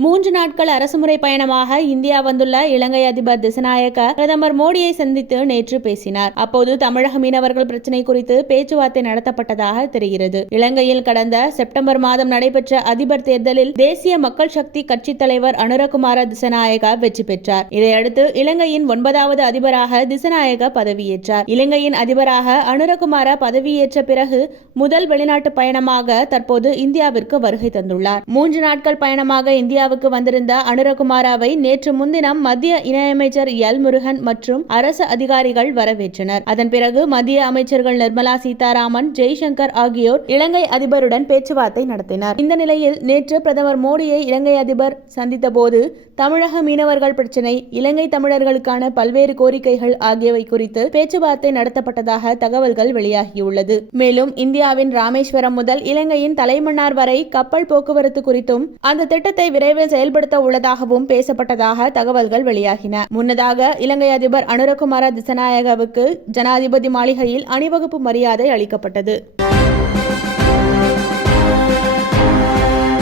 3 நாட்கள் அரசுமுறை பயணமாக இந்தியா வந்துள்ள இலங்கை அதிபர் திசாநாயக்க பிரதமர் மோடியை சந்தித்து நேற்று பேசினார். அப்போது தமிழக மீனவர்கள் பிரச்சினை குறித்து பேச்சுவார்த்தை நடத்தப்பட்டதாக தெரிகிறது. இலங்கையில் கடந்த செப்டம்பர் மாதம் நடைபெற்ற அதிபர் தேர்தலில் தேசிய மக்கள் சக்தி கட்சி தலைவர் அனுரகுமார திசாநாயக்க வெற்றி பெற்றார். இதையடுத்து இலங்கையின் 9வது அதிபராக திசாநாயக்க பதவியேற்றார். இலங்கையின் அதிபராக அனுரகுமார பதவியேற்ற பிறகு முதல் வெளிநாட்டு பயணமாக தற்போது இந்தியாவிற்கு வருகை தந்துள்ளார். 3 நாட்கள் பயணமாக இந்தியாவுக்கு வந்திருந்த அனுரகுமாராவை நேற்று முன்தினம் மத்திய இணையமைச்சர் எல் முருகன் மற்றும் அரசு அதிகாரிகள் வரவேற்றனர். அதன் பிறகு மத்திய அமைச்சர்கள் நிர்மலா சீதாராமன், ஜெய்சங்கர் ஆகியோர் இலங்கை அதிபருடன் பேச்சுவார்த்தை நடத்தினர். இந்த நிலையில் நேற்று பிரதமர் மோடியை இலங்கை அதிபர் சந்தித்த போது தமிழக மீனவர்கள் பிரச்சினை, இலங்கை தமிழர்களுக்கான பல்வேறு கோரிக்கைகள் ஆகியவை குறித்து பேச்சுவார்த்தை நடத்தப்பட்டதாக தகவல்கள் வெளியாகியுள்ளது. மேலும் இந்தியாவின் ராமேஸ்வரம் முதல் இலங்கையின் தலைமன்னார் வரை கப்பல் போக்குவரத்து குறித்தும் அந்த திட்டத்தை விரைவில் செயல்படுத்த உள்ளதாகவும் பேசப்பட்டதாக தகவல்கள் வெளியாகின. முன்னதாக இலங்கை அதிபர் அனுரகுமார திசாநாயக்கவுக்கு ஜனாதிபதி மாளிகையில் அணிவகுப்பு மரியாதை அளிக்கப்பட்டது.